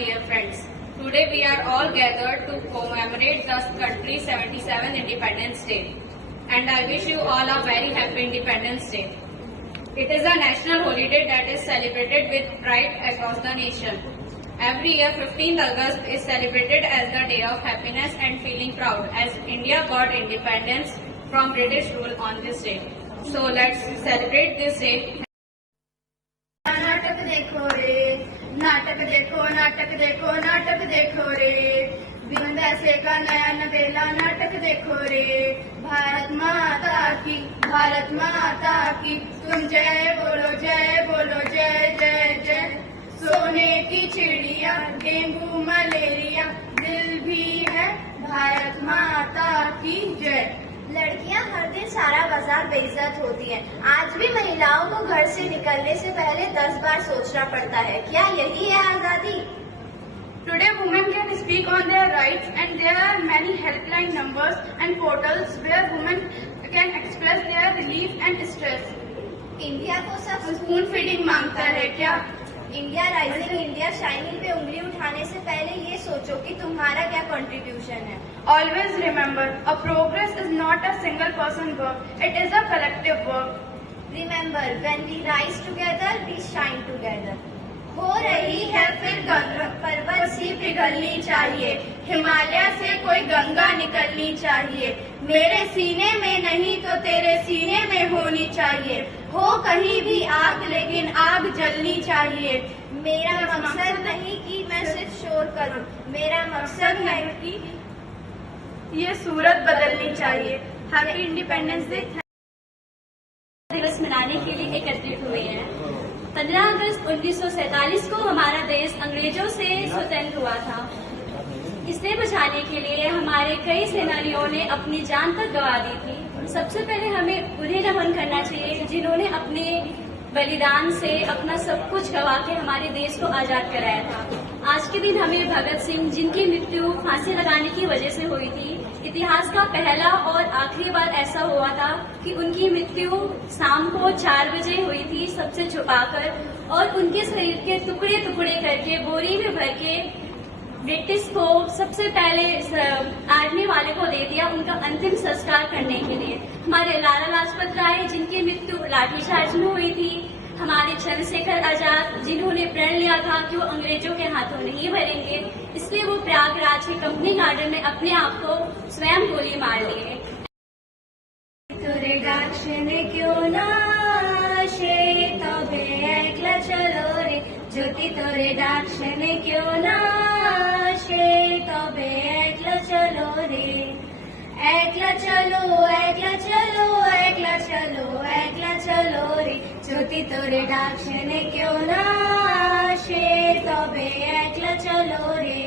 dear friends. Today we are all gathered to commemorate the country's 77th Independence Day. And I wish you all a very happy Independence Day. It is a national holiday that is celebrated with pride across the nation. Every year 15th August is celebrated as the day of happiness and feeling proud as India got independence from British rule on this day. So let's celebrate this day. नाटक देखो रे, नाटक देखो, नाटक देखो, नाटक देखो रे, बिन पैसे का नया नवेला नाटक देखो रे। भारत माता की, भारत माता की, तुम जय बोलो, जय बोलो, जय जय जय। सोने की चिड़िया, डेंगू मलेरिया, दिल भी है, भारत माता की जय। लड़कियां हर दिन सारा बाजार बेइज्जत होती हैं। आज भी महिलाओं को घर से निकलने से पहले 10 बार सोचना पड़ता है। क्या यही है आजादी? Today women can speak on their rights and there are many helpline numbers and portals where women can express their relief and stress. India को सब स्पून फीडिंग मांगता है क्या? इंडिया राइजिंग, इंडिया शाइनिंग पे उंगली उठाने से पहले ये सोचो कि तुम्हारा क्या कंट्रीब्यूशन है। Always remember, a progress is not a single person work, it is a collective work. Remember, when we rise together, we shine together. हो रही है फिर गंगा, पर्वत सी पिघलनी चाहिए, हिमालय से कोई गंगा निकलनी चाहिए। मेरे सीने में नहीं तो तेरे सीने में होनी चाहिए। हो कहीं भी आग लेकिन आग जलनी चाहिए। मेरा मकसद नहीं कि मैं सिर्फ शोर करूं, मेरा मकसद है कि ये सूरत बदलनी चाहिए। Happy independence day. दिवस मनाने के लिए एकत्रित हुए हैं। 15 अगस्त 1947 को हमारा देश अंग्रेजों से स्वतंत्र हुआ था। इसे बचाने के लिए हमारे कई सेनानियों ने अपनी जान तक गंवा दी थी। सबसे पहले हमें उन्हें नमन करना चाहिए जिन्होंने अपने बलिदान से अपना सब कुछ गंवा के हमारे देश को आजाद कराया था। आज के दिन हमें भगत सिंह, जिनकी मृत्यु फांसी लगाने की वजह से हुई थी, इतिहास का पहला और आखिरी बार ऐसा हुआ था कि उनकी मृत्यु शाम को 4 बजे हुई थी, सबसे छुपाकर, और उनके शरीर के टुकड़े टुकड़े करके बोरी में भर के ब्रिटिश को सबसे पहले आर्मी वाले को दे दिया उनका अंतिम संस्कार करने के लिए। हमारे लाला लाजपत राय, जिनकी मृत्यु लाठीचार्ज में हुई थी, हमारे चंद्रशेखर आजाद, जिन्होंने प्रण लिया था कि वो अंग्रेजों के हाथों नहीं भरेंगे, इसलिए वो प्रयागराज के कंपनी गार्डन में अपने आप को स्वयं गोली मार लिए। তোরে ডাক শুনে কেউ না আসে, তবে একলা চলো রে জ্যোতি, তোরে ডাক শুনে কেউ না আসে, তবে একলা চলো রে। একলা চলো, একলা চলো, একলা চলো, একলা চলো রে জ্যোতি, তোরে ডাক শুনে কেউ না আসে, তবে একলা চলো রে।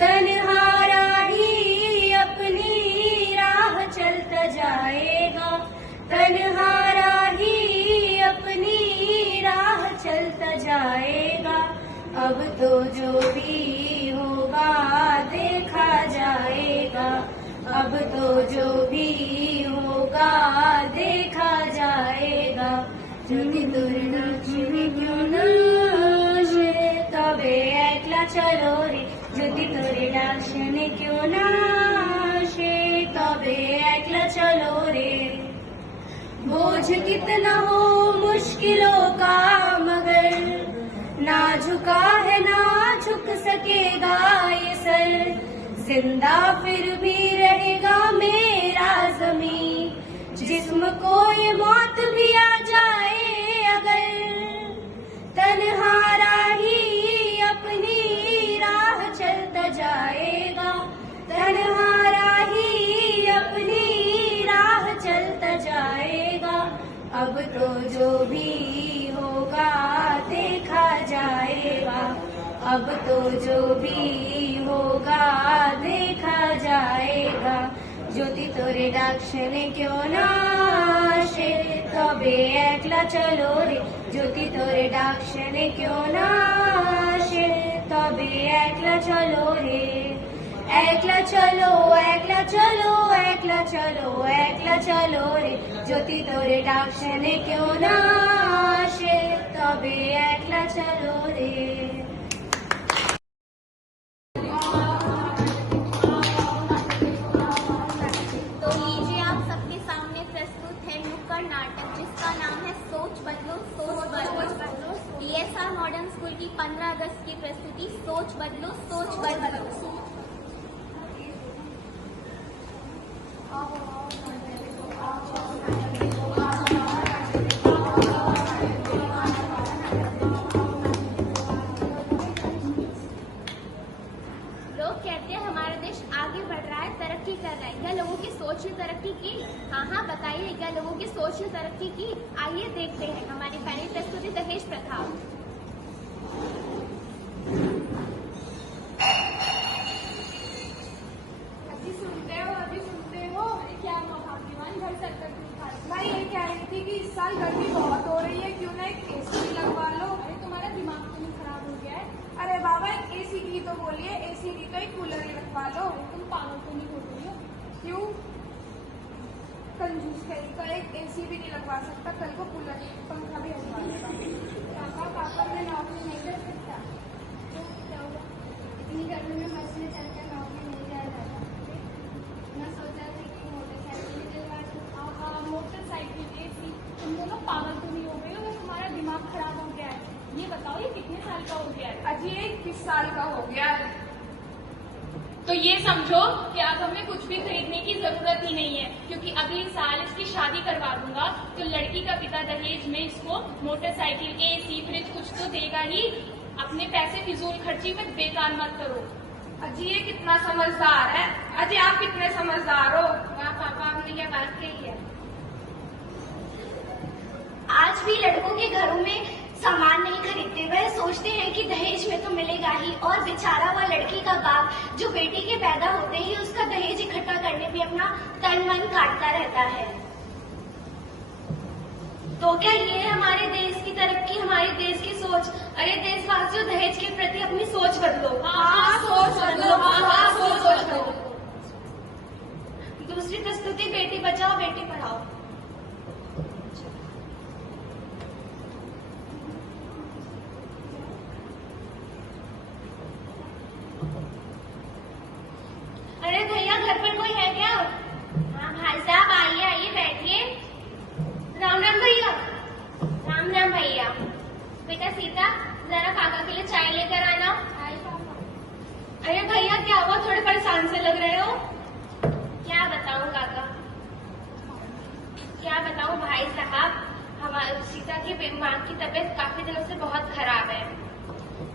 तन्हारा ही अपनी राह चलता जाएगा, तन्हारा ही अपनी राह चलता जाएगा। अब तो जो भी होगा देखा जाएगा, अब तो जो भी होगा देखा जाएगा। যদি তোর ডাক শুনে কেউ না আসে, তবে একলা চলো রে যদি তোরে ডাক শুনে কেউ না আসে, তবে একলা चलो रे। बोझ कितना हो मुश्किलों का मगर ना झुका है ना झुक सकेगा ये सर, जिंदा फिर भी रहेगा मेरा ज़मीन, जिस्म को ये मौत भी आ जाए अगर, तन्हारा ही अपनी राह चलता जाएगा, तन्हारा ही अपनी राह चलता जाएगा। अब तो जो भी होगा देखा जाएगा, अब तो जो भी होगा देखा जाएगा। যদি তোরে ডাক শুনে কেউ না আসে, তবে একলা চলো রে যদি তোরে ডাক শুনে কেউ না আসে, তবে একলা চলো রে। একলা চলো, একলা চলো, একলা চলো, একলা চলো রে যদি তোরে ডাক শুনে কেউ না আসে, তবে একলা চলো রে। बालिका मॉडर्न स्कूल की 15 अगस्त की प्रस्तुति सोच बदलो सोच बदलो। लोग कहते हैं हमारा देश आगे बढ़ रहा है, तरक्की कर रहा है। क्या लोगों की सोच ने तरक्की की? हाँ बताइए, क्या लोगों की सोच ने तरक्की की? आइए देखते हैं हमारी पहली प्रस्तुति दहेज प्रथा। अभी सुनते हो क्या भाग्यवान घर तक मैं ये कह रही थी कि इस साल गर्मी बहुत हो रही है, क्यों ना एक एसी लगवा लो। अरे तुम्हारा दिमाग तो नहीं खराब हो गया है? अरे बाबा एक एसी की तो बोलिए, एसी नहीं तो एक कूलर ही लगवा लो। तुम पागल तो नहीं हो रही हो? क्यों? कंजूस कहीं का एक एसी भी नहीं लगवा सकता, कल को कूलर पंखा भी लगवा लेगा। पापा मैं नौकरी नहीं कर सकता। तो क्या होगा? इतनी गर्मी में बस में चलकर नौकरी नहीं जाया जाता। मैं सोचा था कि मोटरसाइकिल दिलवा दूं। मोटरसाइकिल एसी, तुम दोनों पागल तो नहीं हो गए हो? तुम्हारा दिमाग खराब हो गया है। ये बताओ ये कितने साल का हो गया है? अजी 21 साल का हो गया है। तो ये समझो कि अब हमें कुछ भी खरीदने की जरूरत ही नहीं है, क्योंकि अगले साल इसकी शादी करवा दूंगा तो लड़की का पिता दहेज में इसको मोटरसाइकिल, एसी, फ्रिज कुछ तो देगा ही। अपने पैसे फिजूल खर्ची में बेकार मत करो। अजी ये कितना समझदार है। अजी आप कितने समझदार हो। वाह पापा, आपने क्या बात कही है। आज भी लड़कों के घरों में सामान नहीं खरीदते, वह सोचते हैं कि दहेज में तो मिलेगा ही, और बेचारा वह लड़की का बाप जो बेटी के पैदा होते ही उसका दहेज इकट्ठा करने में अपना तन मन काटता रहता है। तो क्या ये है हमारे देश की तरक्की, हमारे देश की सोच? अरे देशवासियों, दहेज के प्रति अपनी सोच बदलो। हाँ सोच बदलो, हाँ सोच बदलो। दूसरी प्रस्तुति बेटी बचाओ बेटी पढ़ाओ। अरे भैया घर पर कोई है क्या? हाँ भाई साहब आइए आइए बैठिए। राम राम भैया। राम राम भैया। बेटा सीता जरा काका के लिए चाय लेकर आना। अरे भैया क्या हुआ, थोड़े परेशान से लग रहे हो? क्या बताऊं काका, क्या बताऊं भाई साहब, हमारी सीता की माँ की तबीयत काफी दिनों से बहुत खराब है।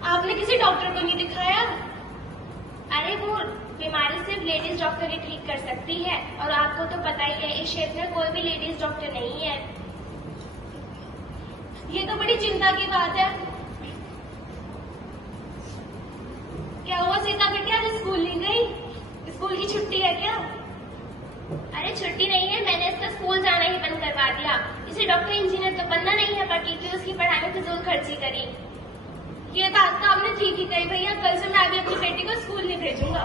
आपने किसी डॉक्टर को नहीं दिखाया? अरे वो बीमारी सिर्फ लेडीज डॉक्टर ही ठीक कर सकती है, और आपको तो पता ही है इस क्षेत्र में कोई भी लेडीज डॉक्टर नहीं है। ये तो बड़ी चिंता की बात है। क्या हुआ सीता बेटी, आज स्कूल नहीं गई? स्कूल की छुट्टी है क्या? अरे छुट्टी नहीं है, मैंने इसका स्कूल जाना ही बंद करवा दिया। इसे डॉक्टर इंजीनियर तो बनना नहीं है, पर क्योंकि उसकी पढ़ाई में फिजूल खर्ची करी। ये बात तो आपने ठीक ही कही भैया, कल से मैं अभी अपनी बेटी को स्कूल नहीं भेजूंगा।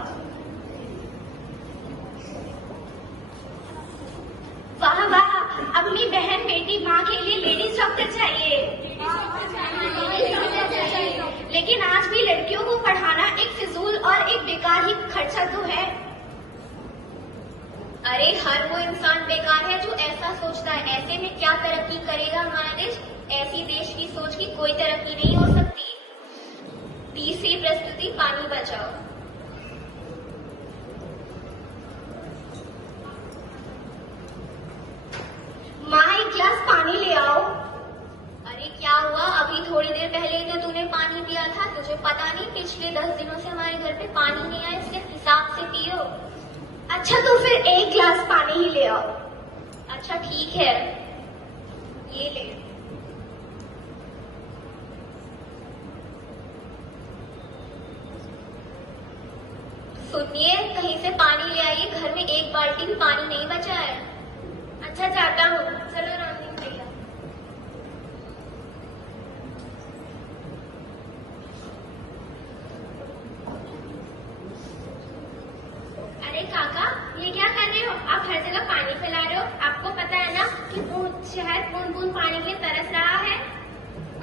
वाह वाह, अपनी बहन बेटी माँ के लिए लेडीज डॉक्टर चाहिए। लेकिन आज भी लड़कियों को पढ़ाना एक फिजूल और एक बेकार ही खर्चा तो है। अरे हर वो इंसान बेकार है जो ऐसा सोचता है। ऐसे में क्या तरक्की करेगा हमारा देश? ऐसी देश की सोच की कोई तरक्की नहीं हो सकती। तीसरी प्रस्तुति पानी बचाओ। माँ एक गिलास पानी ले आओ। अरे क्या हुआ, अभी थोड़ी देर पहले तो तूने पानी पिया था, तुझे पता नहीं पिछले 10 दिनों से हमारे घर पे पानी नहीं आया, इसलिए हिसाब से पियो। अच्छा तो फिर एक गिलास पानी ही ले आओ। अच्छा ठीक है, ये ले। सुनिए, कहीं से पानी ले आइए, घर में एक बाल्टी भी पानी नहीं बचा है। अच्छा जाता हूँ, चलो रामदीन भैया। अरे काका, ये क्या कर रहे हो? आप हर जगह पानी फैला रहे हो। आपको पता है ना कि शहर बूंद बूंद पानी के लिए तरस रहा है।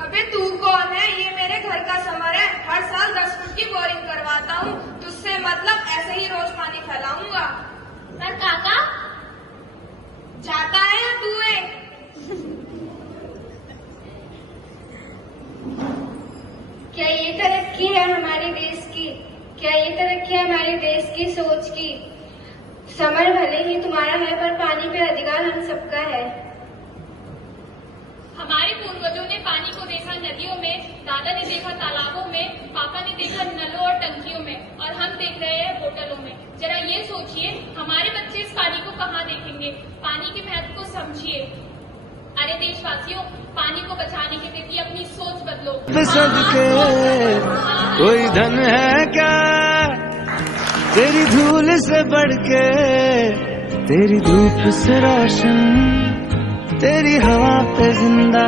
अबे तू कौन है? ये मेरे घर का समर है, हर साल 10 फुट की बोरिंग करवाता हूँ। तुझसे मतलब ऐसे ही रोज पानी फैलाऊंगा। पर काका जाता है या तू है? हमारे देश की सोच की। समर भले ही तुम्हारा है पर पानी पे अधिकार हम सबका है। हमारे पूर्वजों ने पानी को देखा नदियों में, दादा ने देखा तालाबों में, पापा ने देखा नलों और टंकियों में, और हम देख रहे हैं बोतलों में। जरा ये सोचिए, हमारे बच्चे इस पानी को कहाँ देखेंगे? पानी के महत्व को समझिए। अरे देशवासियों, पानी को बचाने के प्रति अपनी सोच बदलो। सदके कोई धन है क्या तेरी धूल से बढ़ के, तेरी धूप से रोशन, तेरी हवा पे जिंदा।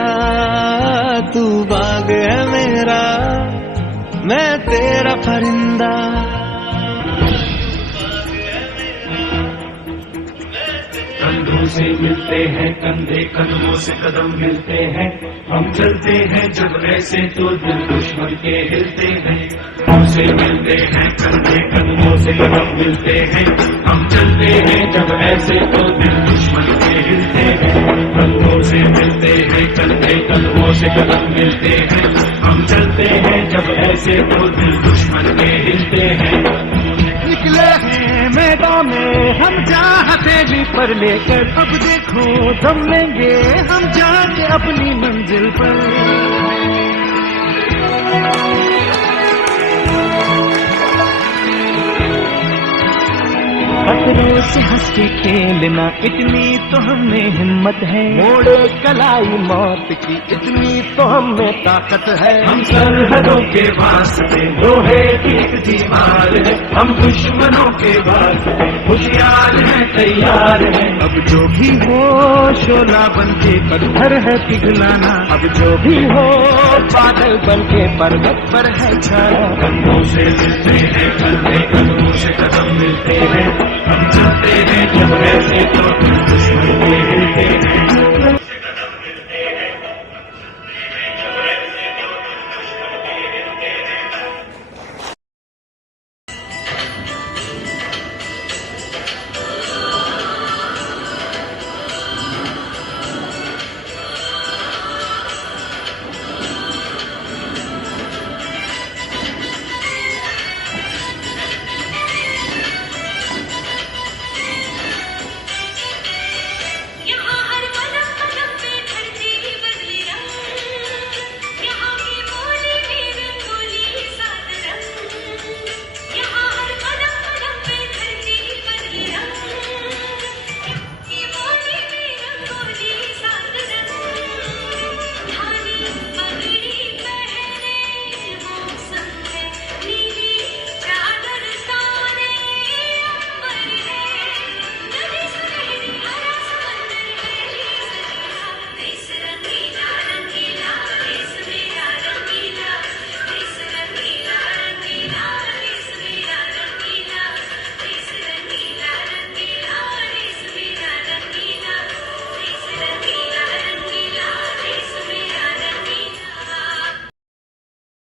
तू बाग है मेरा, मैं तेरा परिंदा। कंधों से मिलते हैं कंधे, कदमों से कदम मिलते हैं। हम चलते हैं जब ऐसे तो दिल दुश्मन के हिलते हैं। हमसे मिलते हैं कंधे, कदमों से कदम मिलते हैं। हम चलते हैं जब ऐसे तो दिल दुश्मन के हिलते हैं। कंधों से मिलते हैं कंधे, कदमों से कदम मिलते हैं। हम चलते हैं जब ऐसे तो दिल दुश्मन के हिलते हैं। निकले हैं मैदान में हम चाहते जी पर लेकर, अब देखो दम लेंगे हम जाके अपनी मंजिल पर। खतरों से हंस के खेलना, इतनी तो हमें हिम्मत है। मोड़े कलाई मौत की, इतनी तो हमें ताकत है। हम सरहदों के वास्ते लोहे की एक दीवार है। हम दुश्मनों के वास्ते होशियार हैं, तैयार हैं। अब जो भी हो शोला बन के पत्थर है पिघलाना, अब जो भी हो बादल बन के पर्वत पर है छाया। कंधों से मिलते हैं कंधे, कदमों से कदम मिलते हैं। हम चलते हैं जब ऐसे तो दुश्मन के हिलते हैं।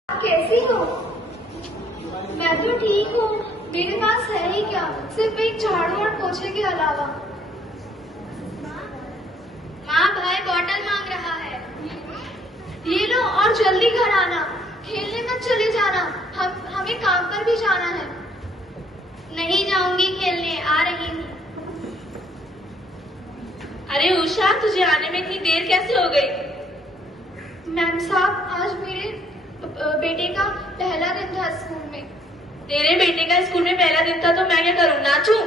कैसी हो? मैं तो ठीक हूँ। मेरे पास है ही क्या, सिर्फ एक झाड़ू और पोछे के अलावा। माँ, भाई बॉटल मांग रहा है। ये लो और जल्दी घर आना। खेलने मत चले जाना, हमें काम पर भी जाना है। नहीं जाऊंगी खेलने, आ रही हूँ। अरे उषा, तुझे आने में इतनी देर कैसे हो गई? मैम साहब, आज मेरे बेटे का पहला दिन था स्कूल में। तेरे बेटे का स्कूल में पहला दिन था तो मैं क्या करूँ, नाचूं?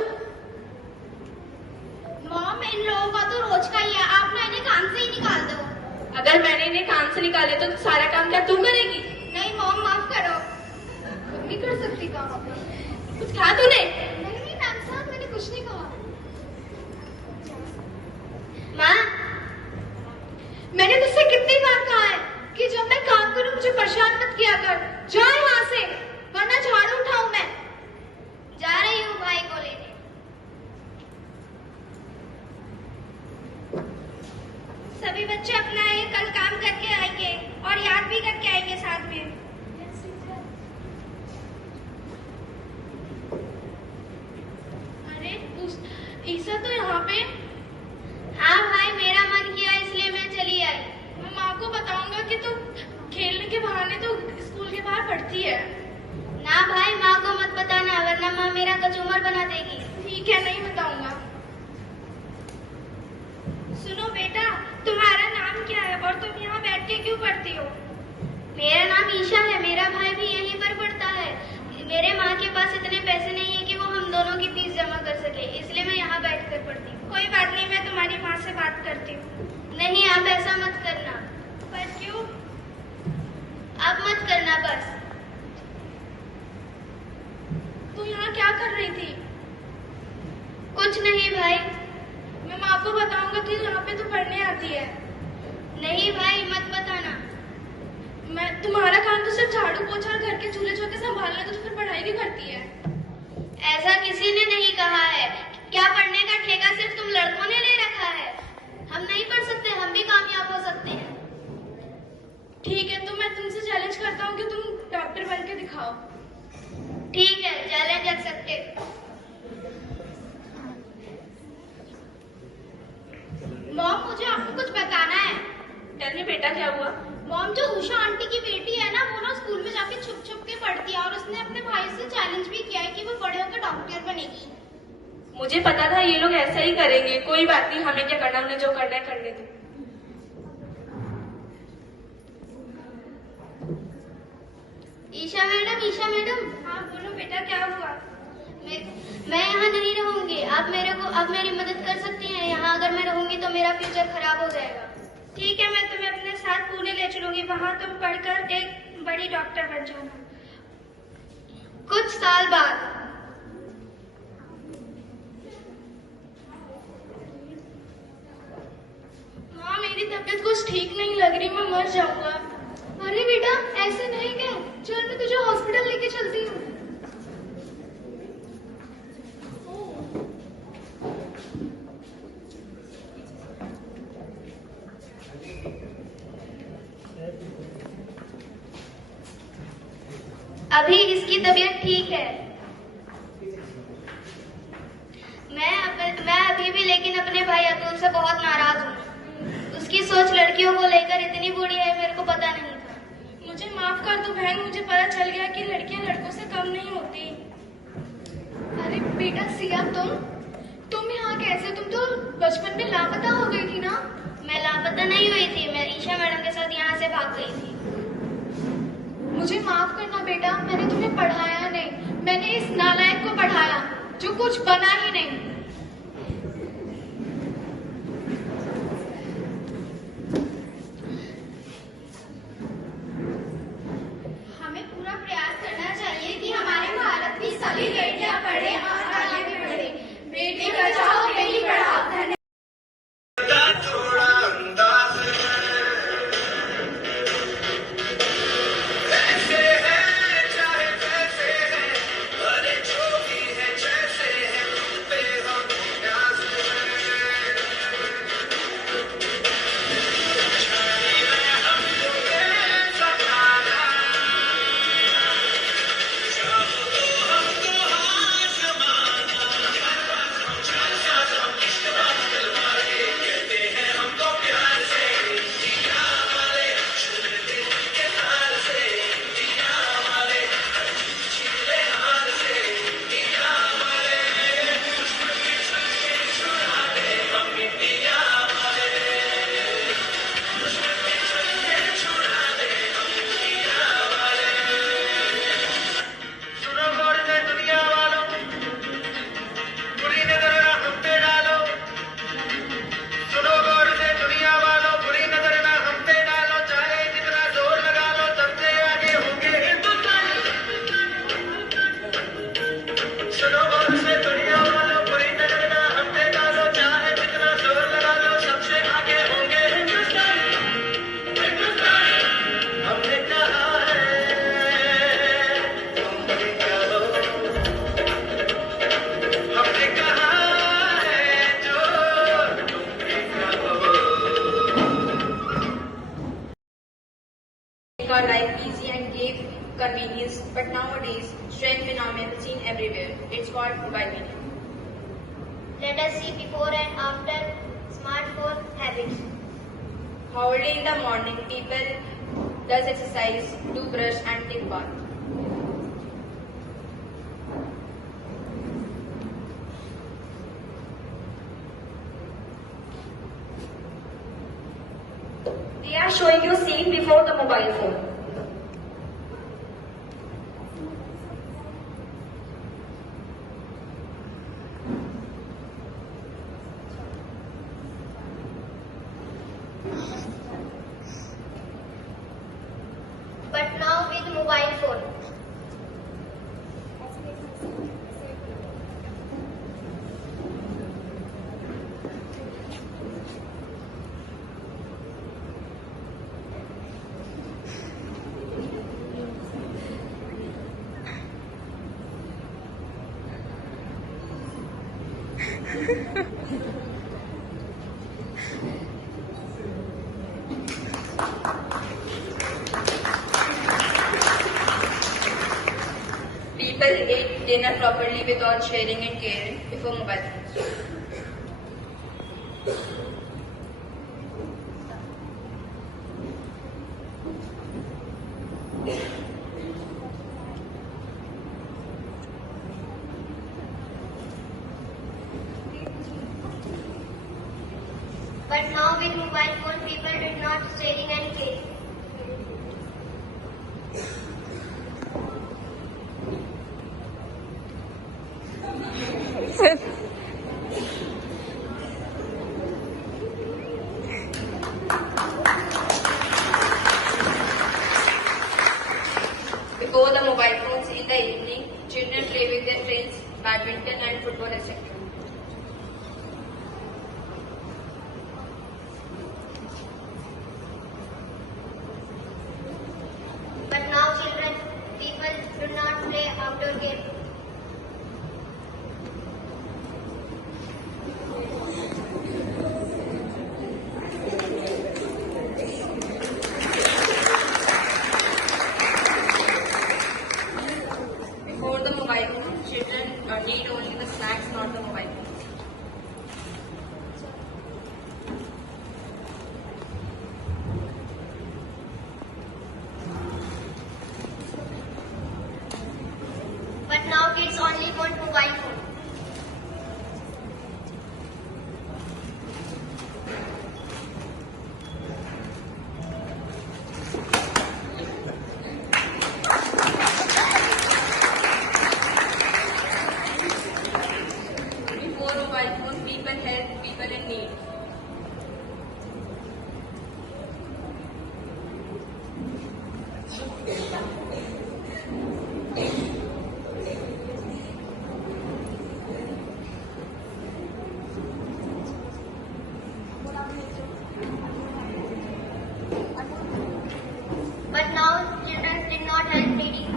मॉम, इन लोगों का तो रोज का ही है, आप ना इन्हें काम से ही निकाल दो। अगर मैंने इन्हें काम से निकाले तो सारा काम क्या तू करेगी? नहीं मॉम, माफ करो। नहीं कर सकती काम अपना। कुछ कहा तूने? नहीं मैम साहब, मैंने कुछ नहीं कहा। माँ, मैंने तुझसे कितनी बार कहा है कि जब मैं काम करूं मुझे परेशान मत किया कर। जा यहाँ से, वरना झाड़ू उठाऊं मैं। जा रही हूँ भाई को लेने। सभी बच्चे अपना ये कल काम करके आएंगे और याद भी करके आएंगे साथ में। अरे ईसा तो यहाँ पे। हाँ भाई, मेरा मन किया इसलिए मैं चली आई। मैं माँ को बताऊंगा कि तू खेलने के बहाने तो स्कूल के बाहर पढ़ती है। ना भाई, माँ को मत बताना, वरना में क्यों पढ़ती हो? मेरा नाम ईशा है, मेरा भाई भी यहीं पर पढ़ता है। मेरे माँ के पास इतने पैसे नहीं है कि वो हम दोनों की फीस जमा कर सके, इसलिए मैं यहाँ बैठकर पढ़ती हूँ। कोई बात नहीं, मैं तुम्हारी माँ से बात करती हूँ। नहीं, आप ऐसा मत करना। पर क्यों? आप मत करना बस। तू यहाँ क्या कर रही थी? कुछ नहीं भाई। मैं माँ को बताऊंगा कि यहाँ पे तू पढ़ने आती है। नहीं भाई, मत बताना। तुम्हारा काम तो सिर्फ झाड़ू पोछा और घर के चूल्हे चौके संभालना, तो फिर पढ़ाई भी करती है। ऐसा किसी ने नहीं कहा है। क्या पढ़ने का ठेका सिर्फ तुम लड़कों ने ले रखा है? हम नहीं पढ़ सकते, हम भी कामयाब हो सकते हैं। ठीक है, तो मैं तुमसे चैलेंज करता हूँ कि तुम डॉक्टर बन के दिखाओ। ठीक है, चैलेंज एक्सेप्टेड। मॉम, मुझे आपको कुछ बताना है। टेल मी बेटा, क्या हुआ? मॉम, जो उषा आंटी की बेटी है ना, वो ना स्कूल में जाके छुप छुप के पढ़ती है और उसने अपने भाई से चैलेंज भी किया है कि वो बड़े होकर डॉक्टर बनेगी। मुझे पता था ये लोग ऐसा ही करेंगे। कोई बात नहीं, हमें क्या करना, उन्हें जो करना है करने दो। ईशा मैडम। हाँ बोलो बेटा, क्या हुआ? मैं यहाँ नहीं रहूंगी। आप मेरी मदद कर सकती हैं। यहाँ अगर मैं रहूंगी तो मेरा फ्यूचर खराब हो जाएगा। ठीक है, मैं तुम्हें अपने साथ पुणे ले चलूंगी। वहाँ तुम पढ़कर एक बड़ी डॉक्टर बन जाना। कुछ साल बाद। माँ, मेरी तबीयत कुछ ठीक नहीं लग रही, मैं मर जाऊंगा। अरे बेटा, ऐसे नहीं कह। चल, मैं तुझे हॉस्पिटल लेके चलती हूँ। अभी इसकी तबीयत ठीक है। मैं अभी भी लेकिन अपने भाई अतुल से बहुत नाराज हूँ। उसकी सोच लड़कियों को लेकर इतनी बुरी है, मेरे को पता नहीं था। मुझे माफ कर दो बहन, मुझे पता चल गया कि लड़कियां लड़कों से कम नहीं होती। अरे बेटा सिया, तुम यहाँ कैसे? तुम तो बचपन में लापता हो गई थी ना? मैं लापता नहीं हुई थी, मैं ईशा मैडम के साथ यहाँ से भाग गई थी। मुझे माफ करना बेटा, मैंने तुम्हें पढ़ाया नहीं। मैंने इस नालायक को पढ़ाया जो कुछ बना ही नहीं। हमें पूरा प्रयास करना चाहिए कि हमारे भारत की सभी बेटियां पढ़े और आगे भी बढ़े। बेटी बचाओ, बेटी पढ़ाओ। धन्यवाद। Our life easy and gave convenience, but nowadays strange phenomenon seen everywhere. It's called mobile media. Let us see before and after smartphone habits. Early in the morning, people does exercise, do brush and take bath. We are showing you scene before the mobile phone. But now with mobile phone. People ate dinner properly without sharing and caring before mobile phones. But now with mobile phone, people did not sharing and caring. Before the mobile phones in the evening, children play with their friends, badminton and football, etc. But now children, people do not play outdoor games. Before the mobile phone, children need only the snacks, not the mobile phones. But now kids only want mobile phone. Before mobile phones, people help people in need. But now children did not help needy.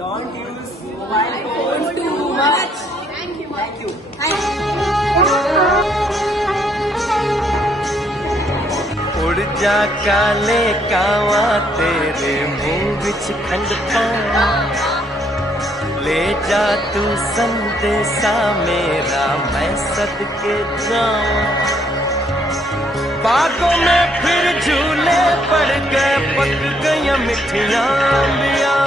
Don't use mobile phone too much. Thank you. उड़ जा काले कावा तेरे मुंह विच खंड पाऊं, ले जा तू संदेशा मेरा मैं सदके जाऊं। बागों में फिर झूले पड़ गए, पक गई मिठियां अंबियां,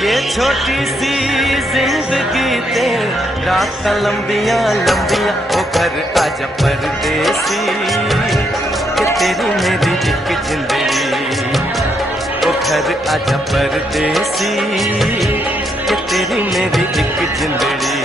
ये छोटी सी जिंदगी ते रात लंबियां लंबियां। ओ घर आजा परदेसी, कि तेरी मेरी एक जिंदगी। ओ घर आजा परदेसी, कि तेरी मेरी एक जिंदगी।